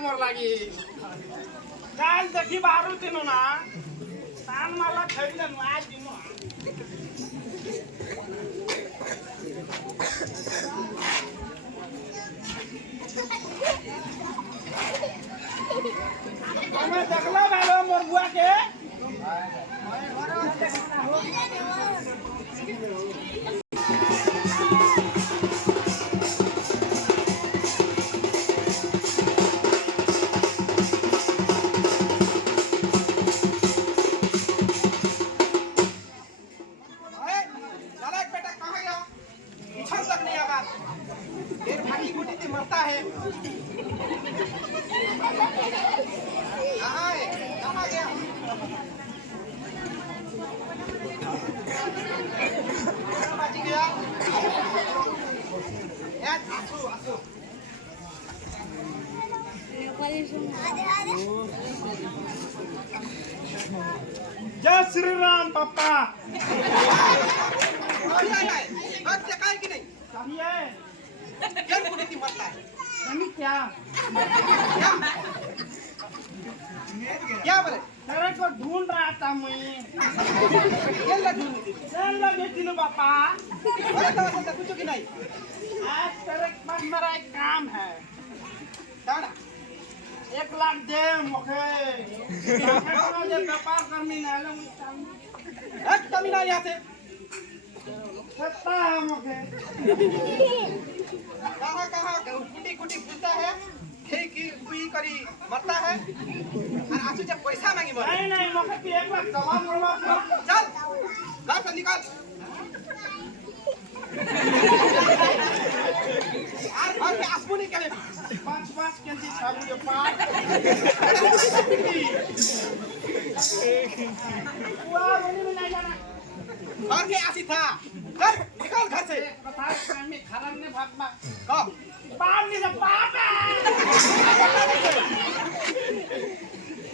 मोर लगी काल देखी बारू दिनु ना तान माला खैले आज दिनु हमें देखला बालो मोर बुआ के जय श्री राम पापा काय की नाही चाहिए मरता है क्या क्या बोले तेरे को ढूंढ रहा था मैं ढूंढ पापा कुछ की नहीं आज तेरे पास मेरा एक काम है 1 लाख दे मुखे व्यापार करनी नाले तमिलनाडु यहाँ से सत्ता है मुखे कहाँ कुटी कुटी पूछता है की कोई करी मरता है और आंसू जब पैसा मांगी बोले नहीं मुखे 1 लाख जवाब बोलवा चल घर से निकाल और के आसमानी के 5 केजी साबुन के 5 पूरा बनी में नहीं जाना और के आसी था घर निकाल घर से कथा में खराब ने भाग में कब बाप ने सब बाप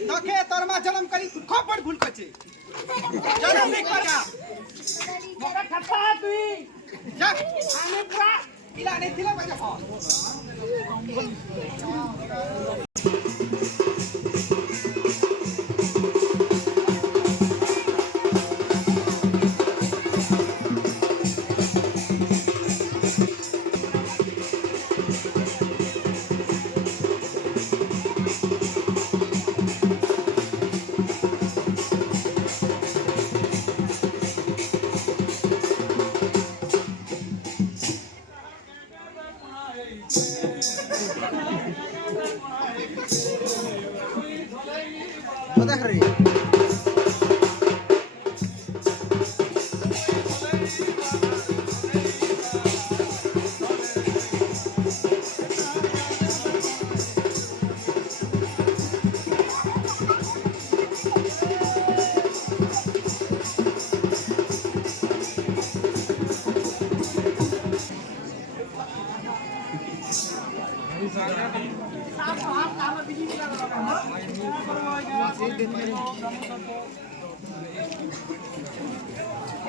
तो के तोरमा जन्म करी खोपड़ भूल कचे जन्म नहीं करा मोका खत्ता तू जा आने पूरा इला नहीं थिला बजे हो देख रही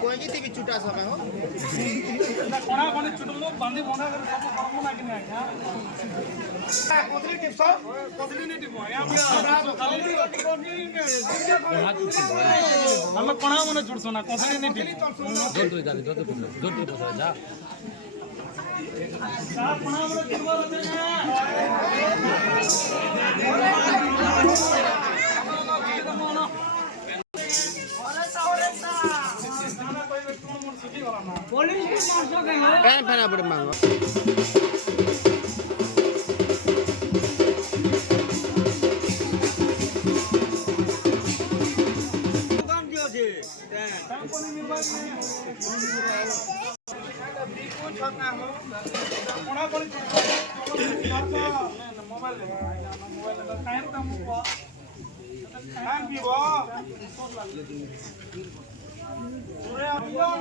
कोई की भी छुटा सब हो ना कोना कोने छुटलो बांधी बंधा कर सब करमो ना किने आया कोथली टिप्स कोथली ने टिपो या हम कोना मने छुटसो ना कोथली ने टिप जोर बता जा सा कोना मने छुटबो पैन बड़े मांगो छका हो कोणा कोणी मोबाईल काय काम काम पिबो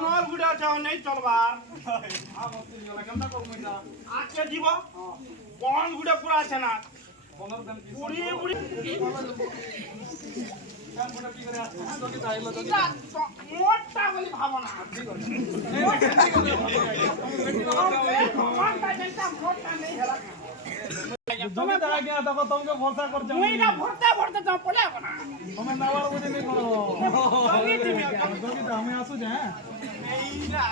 नल गुड़ा जाओ नहीं चलबा केनता करू मैटा आके जीव कौन गुड़ा पूरा আছে না পুরি পুরি কাম গুড়া কি করে আছে যদি যাইলো যদি মোটা বলি ভাবনা ঠিক আছে মোটা জেনটা মোটা নেই হেলা তুমি তো আগে দেখো তোমাকে ভরসা করছ মই না ভরসা ভরসা তো পড়ে না তুমি নাওয়ার বুঝে নেই করো তুমি তো আমি আসু যা এই না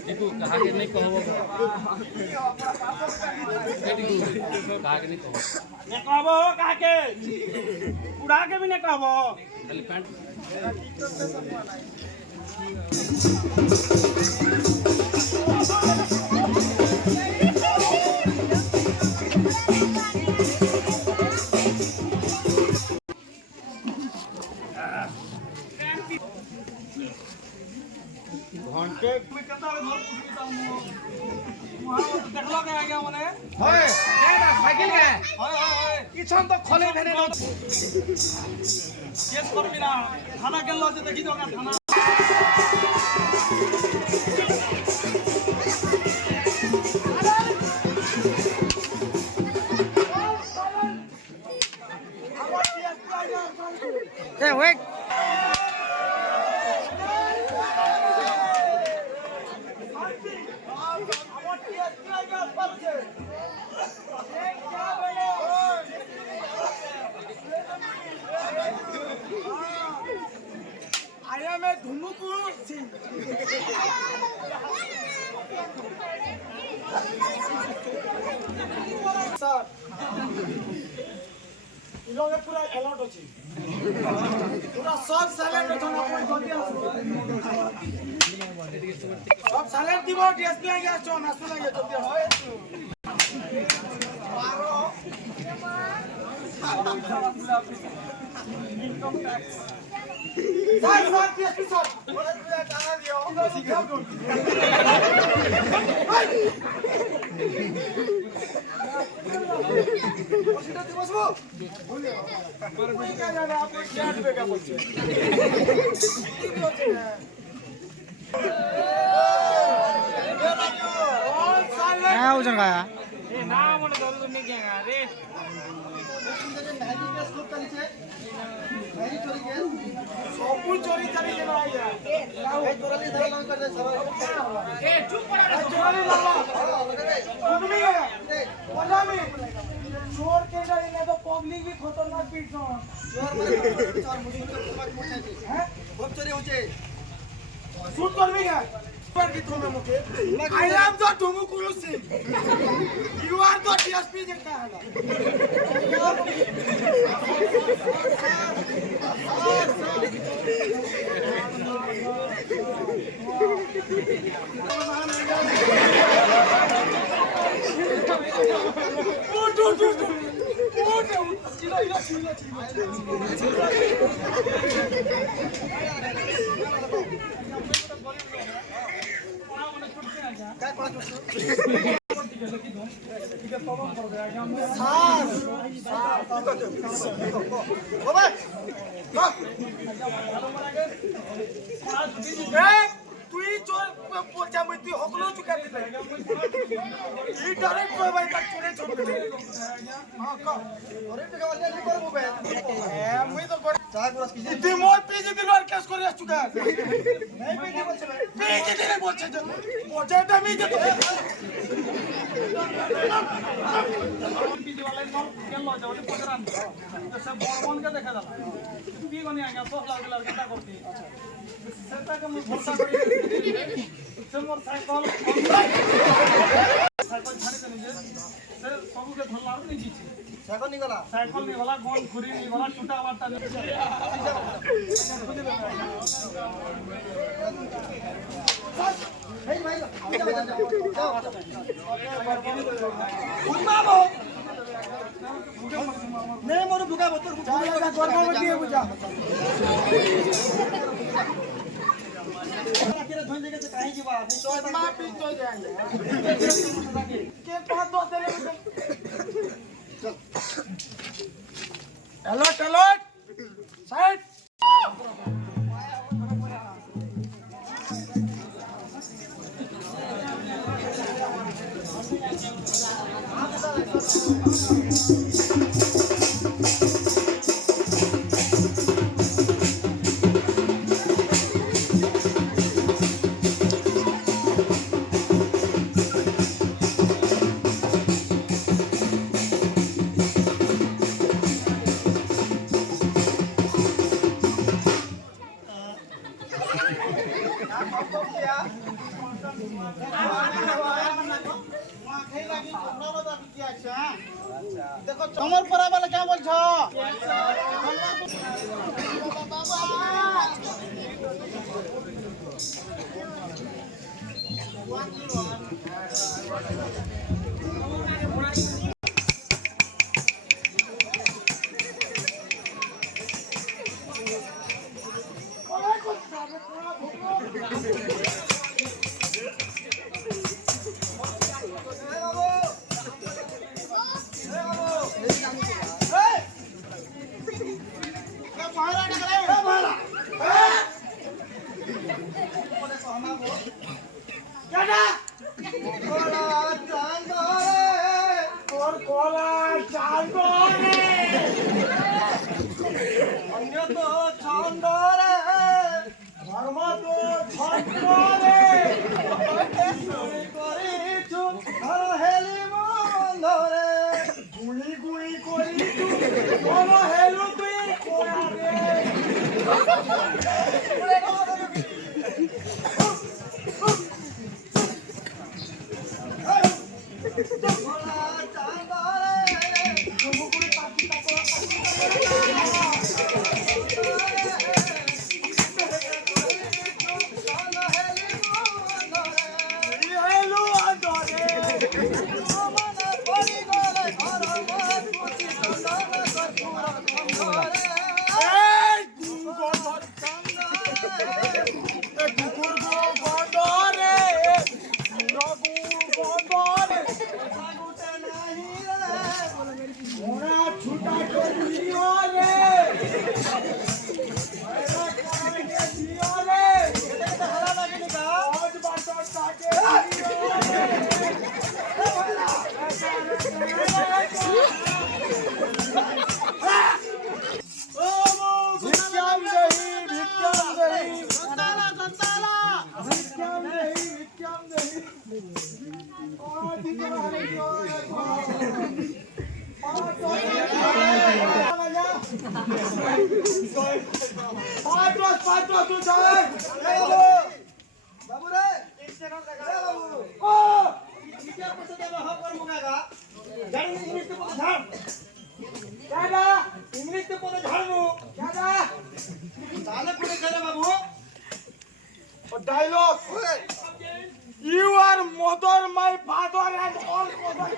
देखो कहा के नहीं कहबो कहा के नहीं कहबो ने कहबो कहा के उड़ा के भी ने कहबो खाली पैंट घंटे में कता रे घर पुछता हूं वहां देखलो के आ गया मने होय एटा साइकिल के हाय हाय किछन तो खोले भेने केस करबी ना थाना गेलो जे देखि तो थाना ए वेट आया मैं धुमुकू सिंह सर इ लोग पूरा अलर्ट अछि पूरा सब साइलेंट रहन अपन जल्दी सब साइलेंट दिबो डीएसपी आ गया चो नासु लागे जल्दी income tax sir DSP sir बोले पूरा टाका दियो सीधा दिवस वो पर कोई क्या जाने आपको क्या देगा बोलते क्या वजन का है ए ना मन जरूर नहीं केगा रे सबू चोरी चली के भाई यार ए चोरी लगा कर दे सर ए चुप पड़ा चोरी लगा तुम भी है बोला भी चोर के डर ने तो पब्लिक भी खतरनाक पीट नो चोर मुझे हैं बहुत चोरी होचे शूट कर भी है पर की तुम मुके आई एम द टुमुकुलु Singh you are the DSP जनता है তুই চোর পচা মৃত্যু হকলো চুকা দিলে এই ডাইরেক্ট কই ভাই তাক চুরে ছোড়বে हां का अरे टिका वाले नहीं करबो बे मैं तो चाय ग्लास की তুই মোর পিজি দিলর কেস করে আসছুকা नहीं पिजी বলছে পিজি দিলে বলছে যে পচাটা আমি যে পিজি वाले नो কেন লজা ওটি পচরান সব বড়বন কে দেখা जाला তুই গনি আগে সব লাগ কেটা করতি আচ্ছা সেটা কে মই ভরসা করি সে মোর সাইকেল साइकिल छाड़ी देनी जे से सबू के धरला नहीं जीची साइकिल नहीं गला गोल खुरी नहीं गला टूटा वाटा नहीं भाई भाई उन्मा नहीं मोर भुगा बतर बुझा गर्भवती है बुझा धोई देके कहीं की बात नहीं मां पी तो जाएंगे के पास दो तेरे हेलो साइड देखो चमर परा वाला क्या बोल छो Dialogue. You are mother, my father, and all mother.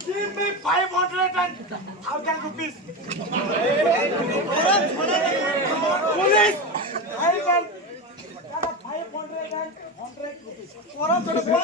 Give me 510 rupees. Police, I can 510 rupees.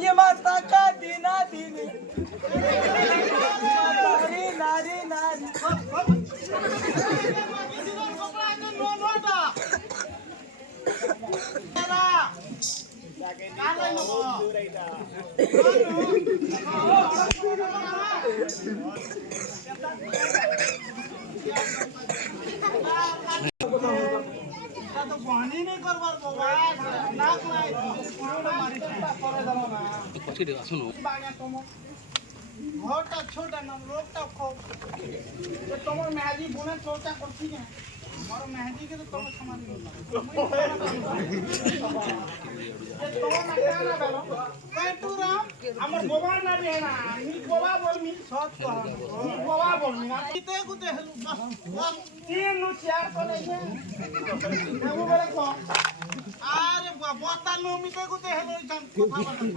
ये माता का दीना दीनी नारी नारी तो बहानी नहीं करबार बाबा नाक নাই পুরোটা মারিটা করে দাও না પછી আসুন বাগা তোমার ঘরটা ছোট না লোকটা খুব যে তোমার মেহাজি বনে চর্চা করছি না আমার মেহাজি কে তো তোমার সমাজ দিও না যে তোমার না কেন বেলো পেটুরাম আমার বাবা না রে না আমি বাবা বলমি সব কহ আমি বাবা বলমি না কিতে কুতে হেলু বাস তিন নো চার করে যে নেবো বলে কহ আরে বাবা তালু মিতে কুতে হেলু জান কথা বলা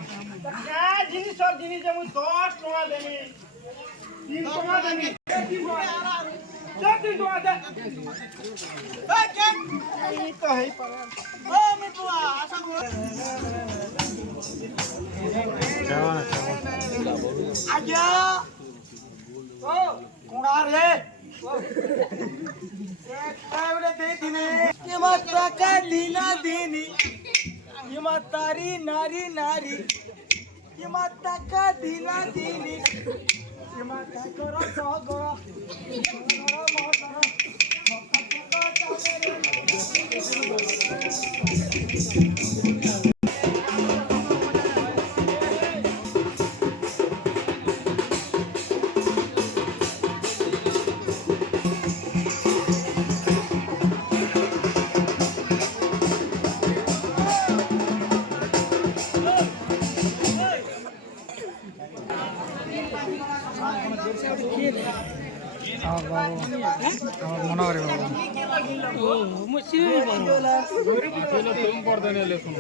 কা জিনিস সব জিনিস আমি 10 টাকা দেনি 3 টাকা দেনি Jadi doa ada. Baik. Itu hai para. Oh, mitua, asal gua. Aja. Oh, kurang re. Saya udah dini. Ye mata ka dina dini. Ye matari nari nari. Ye mata ka dina dini. Ye mata kora sogora. तुम कर देने ले सुन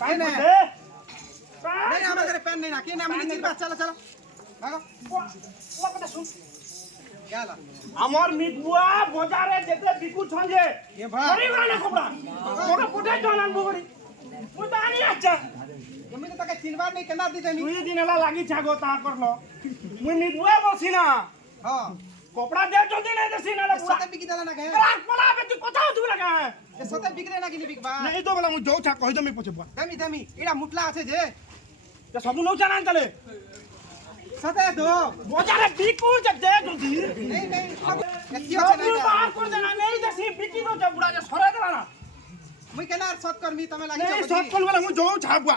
काय नाही नाही आम्हाला pen नाही ना की नाही आम्ही चिरबा चला चला भागो ও কথা শুন গেল আমার মিটুয়া বাজারে যেতে বিকু ছঞ্জে এ ভাই করি না কোবরা ওটা কোটে জানান বগরি মুই তো আনি আচ্ছা তুমি তো তাকে চিনবার নেই কেনা দিতে নি দুই দিন এলা লাগি ছাগো তা করলো মুই মিটুয়া বসি না হ্যাঁ কপড়া দে যদি না দেছি না পুরা সতে বিকি দেলা না কে রাখ পলা বে তুই কথা হতো না কে এ সতে বিকি দেলা কি বিকবা নাই তো বলা মুই যাও ছা কই দমি পছে বুয়া দেমি দেমি এরা মুটলা আছে যে তে সবু নও জানান তালে সতে দো বাজারে বিকু যে দে জলদি নেই নেই কি আছে সবু না বাহার করে দেনা নেই দেছি বিকি তো যে বুড়া যে সরে দেলা না মুই কেনা সত করমি তুমি লাগি নেই যাও সব কোন বলা মুই যাও ছা বুয়া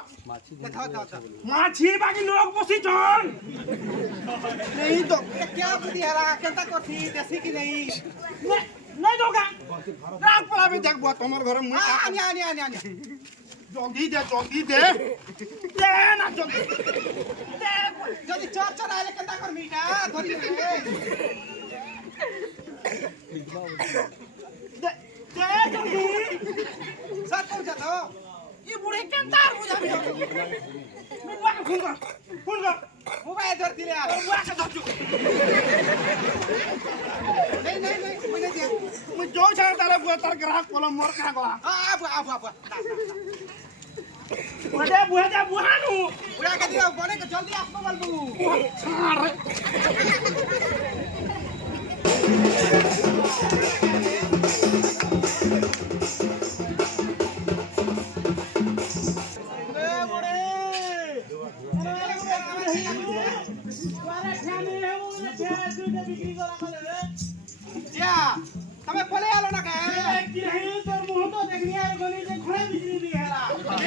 দেখাও দাও দাও মাছি বাকি লোক বসি চন নেই তো क्या बुद्धि हरा केंता कोठी देसी की नहीं नहीं दोगा रात पला भी देख बुआ तुम्हार घर मुई आनी आनी आनी आनी जल्दी दे दे ना जल्दी दे যদি চর চর আইলে কেনতা করমি এটা ধরি রে दे दे जल्दी সব পৌঁছ তো ये बूढ़े केंता बुझाबी मैं बुआ के फोन कर মোবাইল ধর দিলে আর बुआ के धरजू नहीं नहीं नहीं मुझे दिया मैं जो छाड़ ताले बुआ तार ग्राहक कोला मोर का कोला आबू आबू आबू बुआ दे बुआ नु उड़ा के दियो बने के जल्दी आसबो बोलबू छाड़ যা তুমি বলে আলো না কে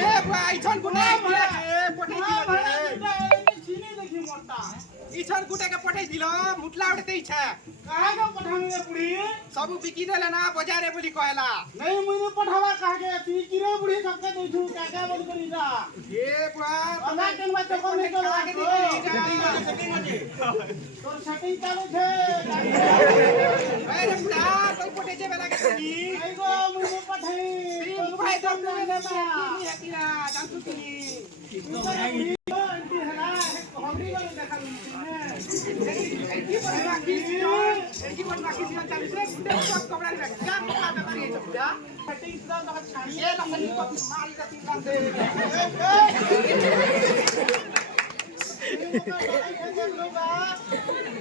এ ভাই ছন গুনে পঠাই দিল ইছন গুটে কে পঠাই দিল মুটলা উড়তে ইচ্ছা সবু বিকি দেলে না বাজারে বলি কয়লা नहीं मुझे पठावा कहा के तू किरे बुढ़ी सबके देछु काका बोल करी जा এ বাপ अना केन बात को नहीं तो आगे दे तोर सेटिंग चालू छे अरे बुढ़ा तो पठे जे बेला के नी नहीं गो मुझे पठाई मोबाइल दम ने ना की है किरा जानतु की की बन बाकी दिया चालीस रे बुढ़े सब कपड़ा रे क्या कपड़ा पे मारी है बुढ़ा सेटिंग सुधा तो छानी ये लखनी को माल का तीन काम दे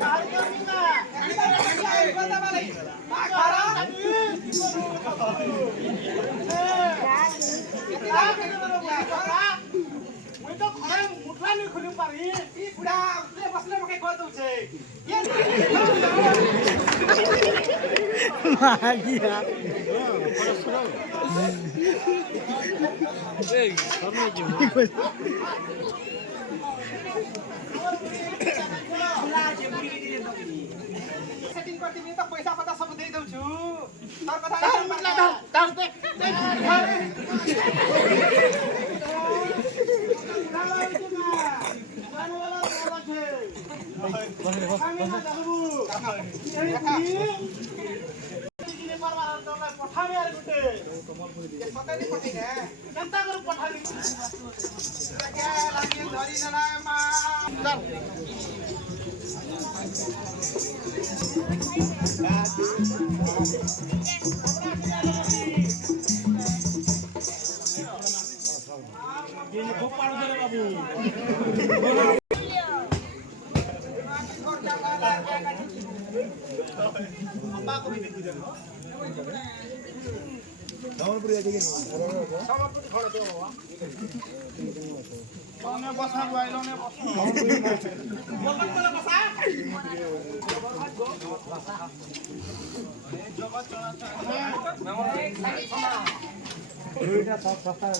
तार करनी ना बता वाली आ खरा ମୁଇଁ ତ ଘରେ ମୁଠା ନେଇ ଖୋଲି ପାରି ଇ ବୁଢା ଉଠଲେ ବସଲେ ମକେ କହି ଦଉଛେ सेटिंग करती तो पैसा पता सब दे दउ छु तोर कथा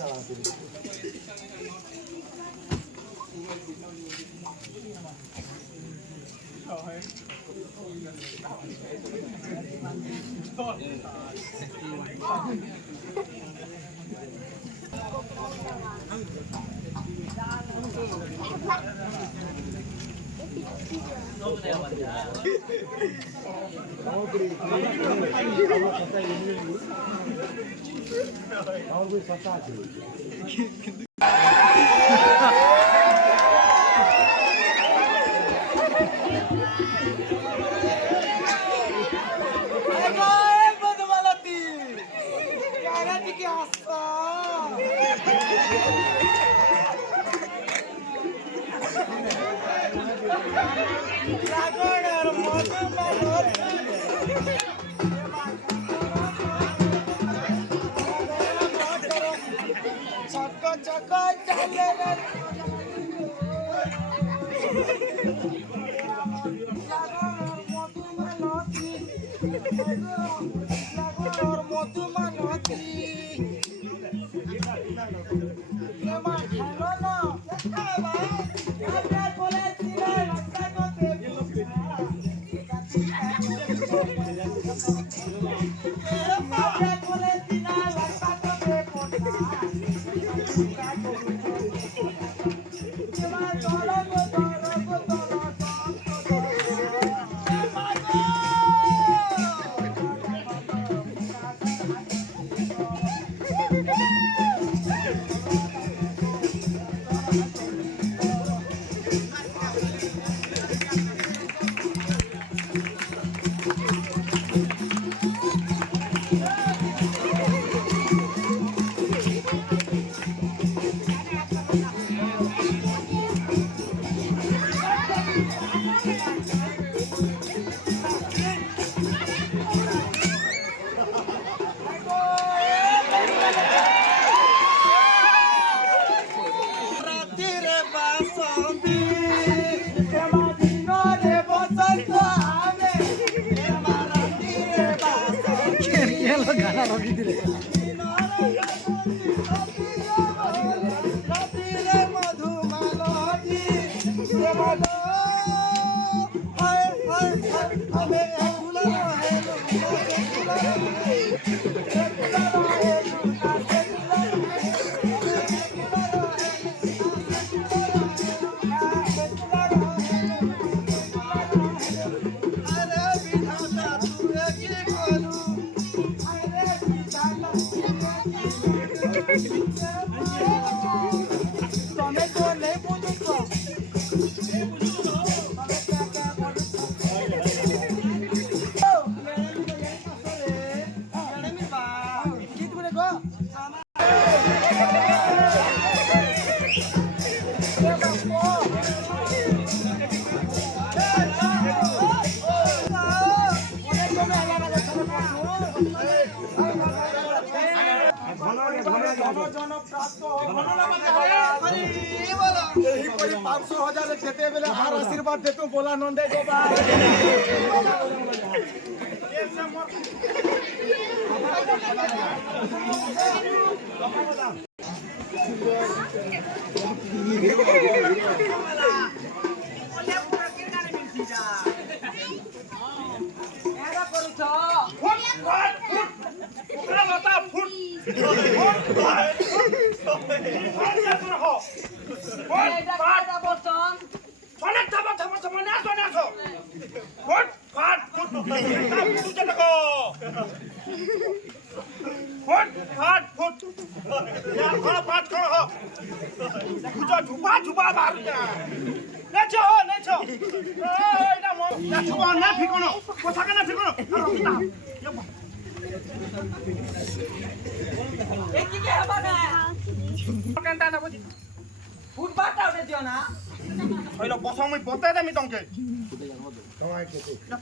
জন প্রাপ্ত এইপরি 500,000 যেতে বেলে আর আশীর্বাদ দেতু बोला नंदे गोपाल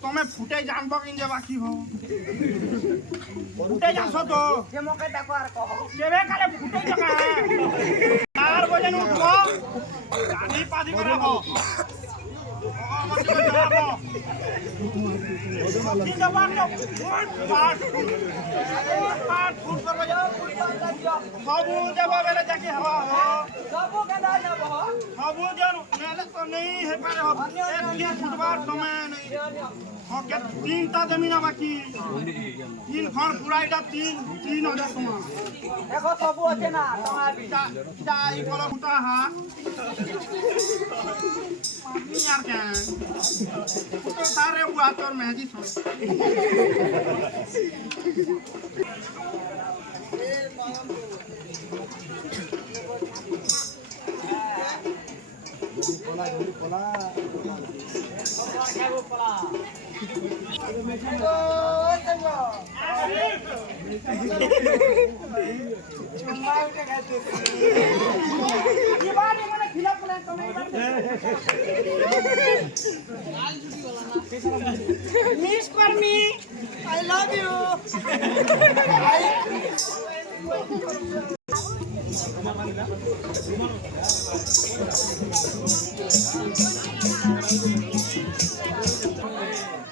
તમે ફૂટે જાણબો કે જે બાકી હો ફૂટે જાણશો તો যে মকে দেখো আর কহ કેવે કાલે ફૂટે જકા 4 બજે નું ઉઠો ગાડી પાધી કરે હો ସବୁ ଦେବ ବେଲେ ଯାକି ହବା সবু কেদা যাব ସବୁ ଦିଅରୁ ନେଲେ ତ ନେଇ ହେଇପାରେ ହବ ଏତିକି ଫୁଟବାର ସମୟ ନେଇ ହଁ କେ 3ଟା ଜମିନ ବାକି 3 ଖଣ୍ଡ ପୁରା ଏଇଟା 3,000 ଟଙ୍କା দেখো সবু আছে না তোমার বি যাই বলো ফুটা হা यार क्या तो सारे हुआ तो मेहदी सो মিস কর মি আই লাভ ইউ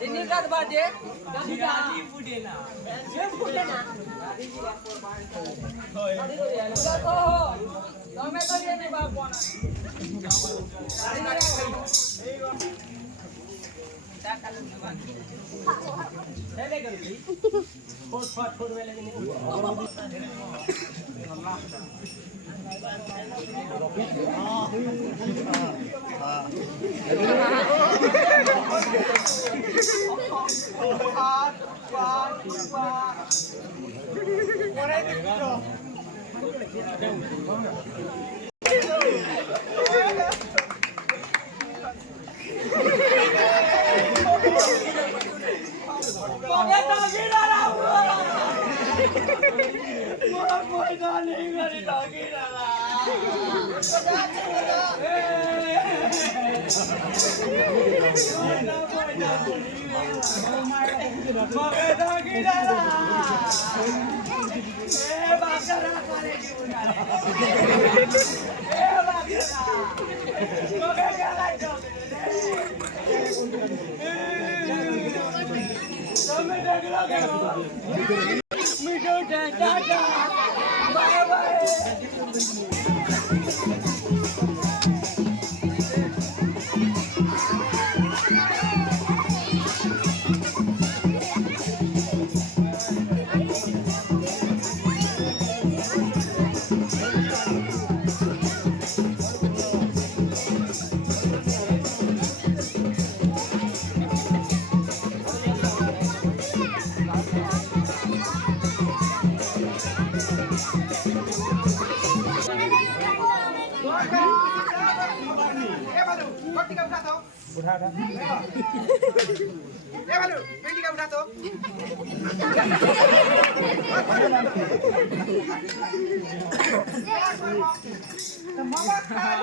इन्हीं का बाजे गाड़ी फूटे ना जे फूटे ना तो તમે તો જે ને બાપ બોના चले गई छोड़ वेले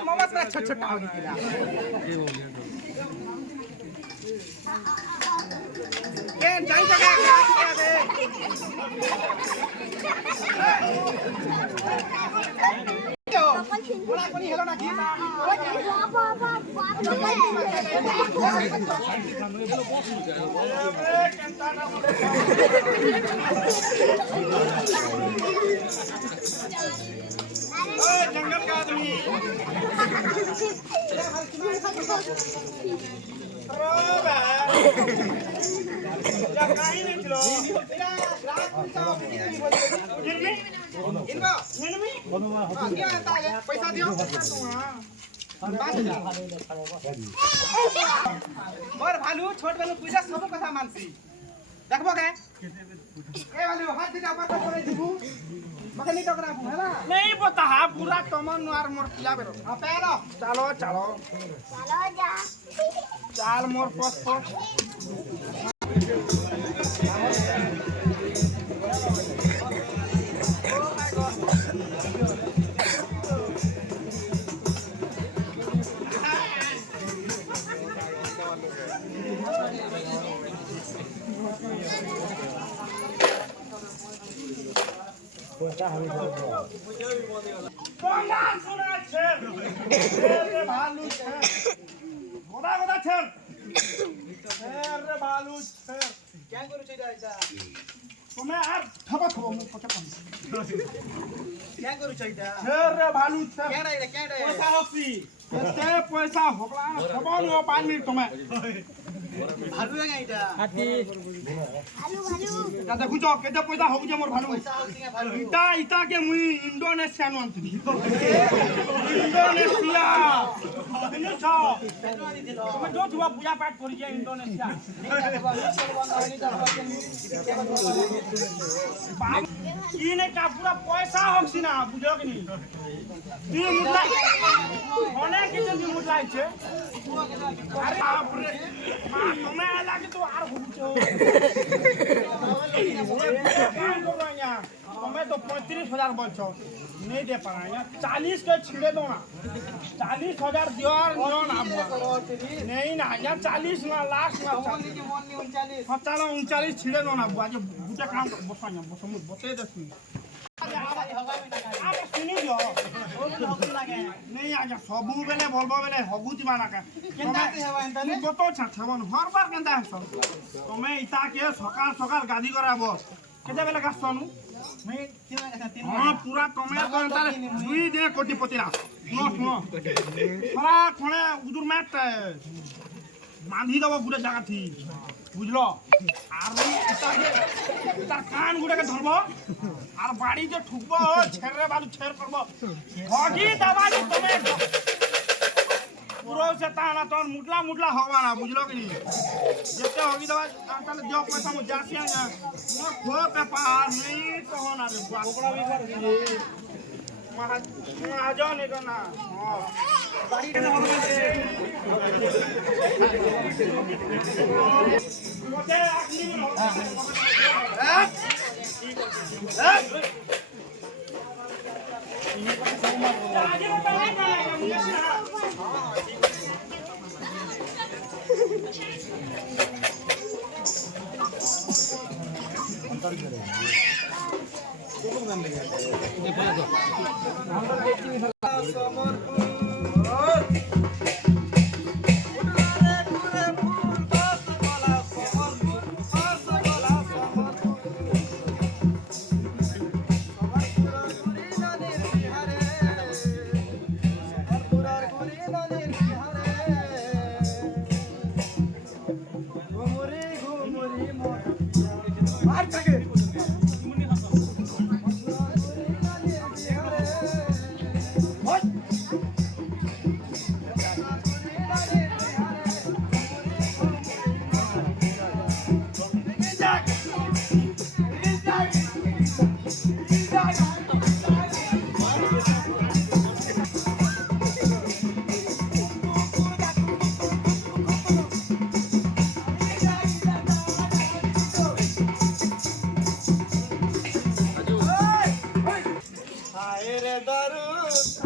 मामा छोटा छोटा हो गया ए जाई जगह क्या दे बोला कोनी हेलो ना की जंगल का आदमी या कहीं नहीं चलो पैसा दियो मोर भालू छोट भालू पूजा सब कथा मानसी देखबो के ए भालू हाथ दिखा ऊपर करे दिबू मके नहीं टकरा हैला नहीं पता हा पूरा कमन और मोर पिला बेरो हां पैरो चलो चलो चलो जा चाल मोर पस पस कोंडा सुना छे रे भालू छे गोदा गोदा छे रे भालू छे क्या करू छे दादा तुम्हें यार ठबक हो मु पके पन क्या करू छे दादा रे भालू छे क्या रे पैसा होसी एते पैसा होबला खबन हो पानी तुम्हें भालू है इटा हाथी भालू भालू का देखु जो केते पैसा हो जे मोर भालू इटा इटा के मुई इंडोनेशिया नु आंतनी इंडोनेशिया बिनु छ तुम जो जुवा पूजा पाठ करि जे इंडोनेशिया इने का पूरा पैसा होक्सी ना बुझो कि नी ती मुद्दा होने किते दी मुद्दा छे अरे बाप रे तुम्हें लगे तो आर हुचो तुम्हें तो 35,000 बोलछो नहीं दे पाया 40 के छिड़े दो ना 40,000 दियो नो ना नहीं ना या 40 ना लास्ट ना 39 चलो 39 छिड़े दो ना बुआ जो बुटे काम बसाया बसम बते दसमी अरे सुनी जो नहीं आजा सबु बेले बोलबो बेले हगु दिबा ना का केनताते हेबा एंतले गोतो छाछबन हर बार केनता हस तमे इता के सकाल सकाल गादी कराबो केते बेले गासनु मैं हां पूरा तमे कोनता दुई दे कोटिपति ना सुनो थोड़ा खणे उदुर मैट बांधी दबो पूरे जगह थी बुझलो आरो इता के तार कान गुडे के धरबो আর বাড়ি যে ঠুকবো ছেড়ে বালু ছেড় করবো হগি দাবালি তুমি পুরো সে তানা তোর মুটলা মুটলা হবা না বুঝলো কি যেতে হগি দাবা তাহলে যে পয়সা মু যাসি না মোর খো পেপার নেই কহ না রে বাকড়া বি কর মহাজন এগো না বাড়ি কেন হবে মোতে আকলি হ্যাঁ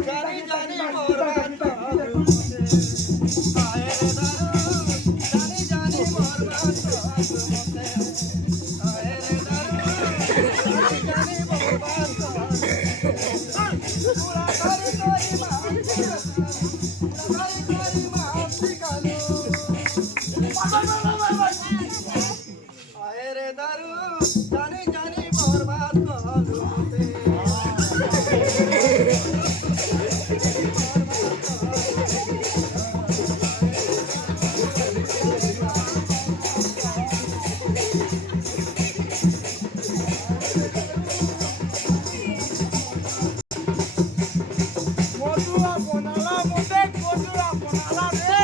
जानी जानी मोर जानी जानी मोर आए रे दारू जानी जानी बर्बाद करू মধুয়া বনালা মতে মধুয়া বনালা রে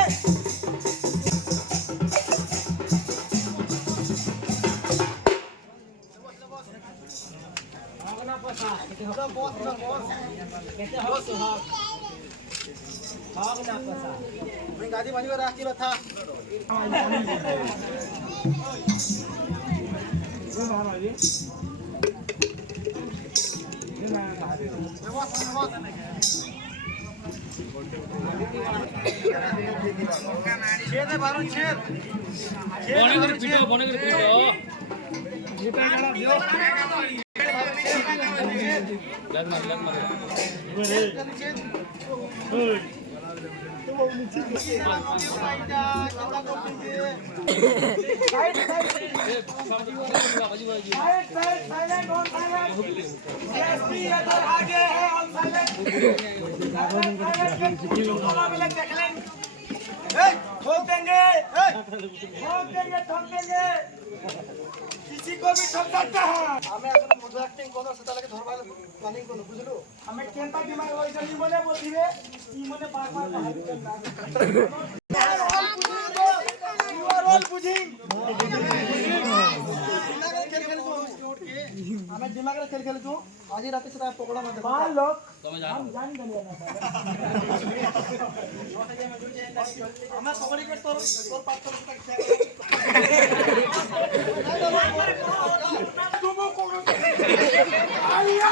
गाड़ी बनी हुई रास्ते था छेद है बारू छेद বনে করে পিটো লাগ মারে ठोक देंगे किसी को भी ठोक सकता है हमें अगर मधु एक्टिंग कोनो से ताले के धरबा प्लानिंग कोनो बुझलो हमें केंता दिमाग होई जल्दी बोले बोलथिबे ई मने बार-बार यू आर ऑल बुझिंग हमें दिमाग रे खेल खेल तू आज ही रात से पकड़ा मत बाल लोग তুমি জানো हम जान गलिया ना हमें पकड़ी के तोर पास तक तुम को आया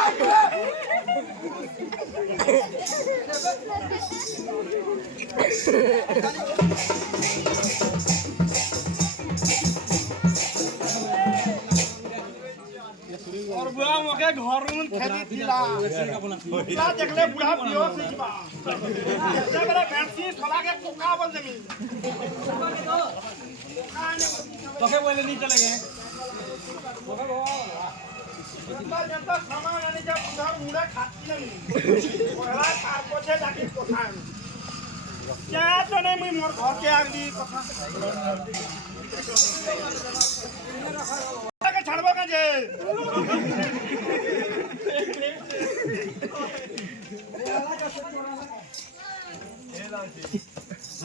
और बुआ मके घर में खेती थिला ला देखले बुढ़ा पियो से जीवा जगरे फैंसी सोला के कोका बोल देमी তোকে বলে নিয়ে চলে গেছে जनता सामान आने जब उधर मुड़ा खाती नहीं ओहरा कार पोछे जाके कोठा क्या तो नहीं मैं मोर घर के आगली कोठा के छड़बो का जे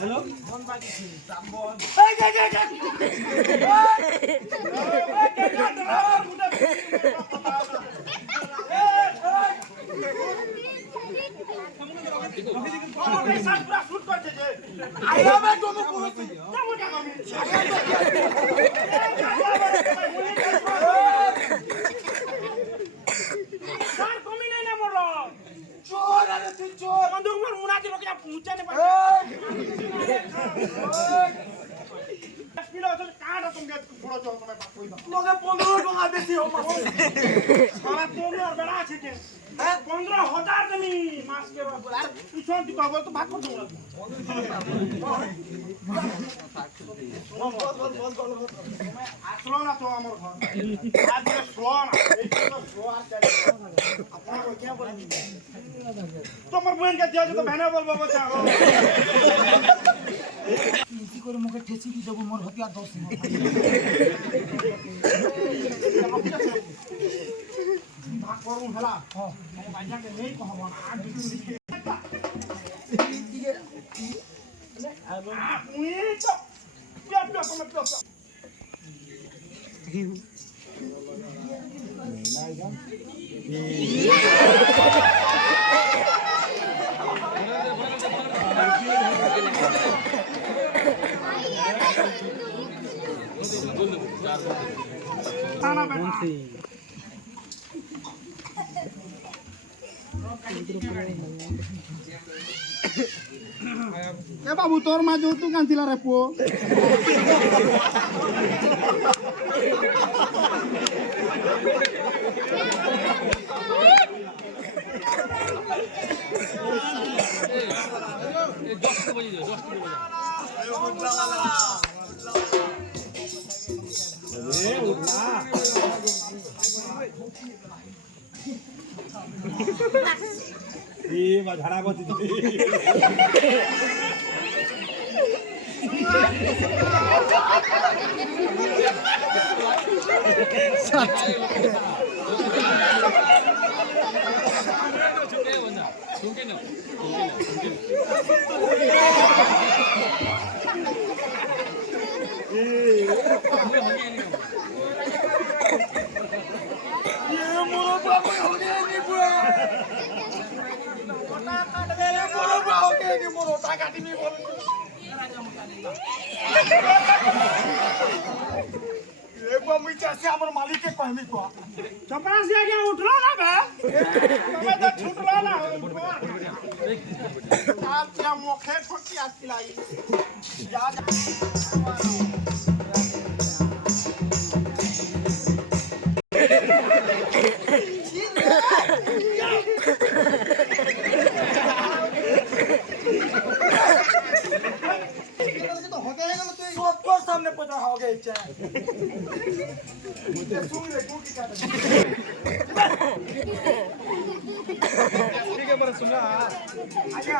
हेलो कौन बात है सामबोन ए के लोगे 15 टका बेसी हो सारा तोमर बड़ा আছে যে 15000 দেমি মাস के আর পিছন দিতে হবে তো ভাগ করে দেব আসলো না তো আমার ঘর আজ শো না এই তো শো আর চাই আপনারা কি বলেন তোমার বোন কে দিও তো ভানা বলবো বাচ্চা কি করে মুখে ঠেসি দি দেব মোর হতিয়ার দোষ ভাগ করুন হেলা হ্যাঁ আমি বাজাকে নেই কহব না আর বিটু দিকে আপনি তো পিয়া পিয়া তুমি পিয়া ए बाबू तोर मा जो तू कांतिला रे पो 10 बजे दियो 10 बजे ए उठना ए झाड़ा बची मालिक के कहमी को चपरास आगे उठलो ना बे तुम्हें तो छूटलो ना आप क्या मुखे ठोकी आज खिलाई जा सामने पता हो गया ठीक है बड़ा सुना आजा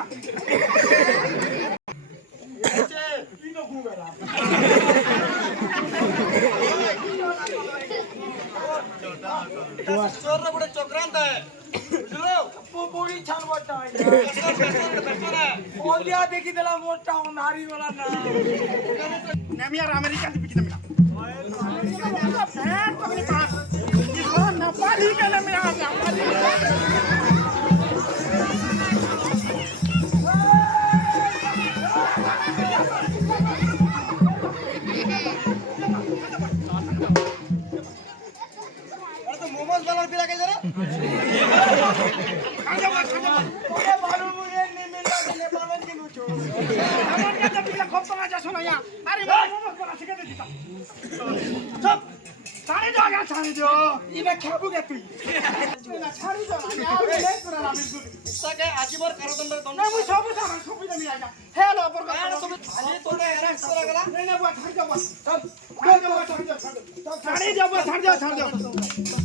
चोर बड़े चक्रांत है बुझलो पोपोगी छान वाटता है बोल दिया देखी त्याला मोठा नारी वाला ना नेमिया अमेरिकन दिपी नेमिया है पगली पास इसको ना पारी के नेमिया मोमोज वाला पिला के जरा खा जाओ ओए बालू मुझे नहीं मिलना ने बालन के नुचो हमन के जब पिला खूब पगा जा सुना या अरे मोमोस बना सिखा दे दीता सब सारे जो आगे सारे जो इबे खाबू के तू ना छाड़ी जो यार ले करा ना बिल्कुल सके आजीवर करो दंड ना मुझे सब सारा सब भी नहीं आया हेलो पर का आजी तोने एरा करा गला नहीं नहीं वो छाड़ जाओ सब छाड़ जाओ छाड़ जाओ छाड़ जाओ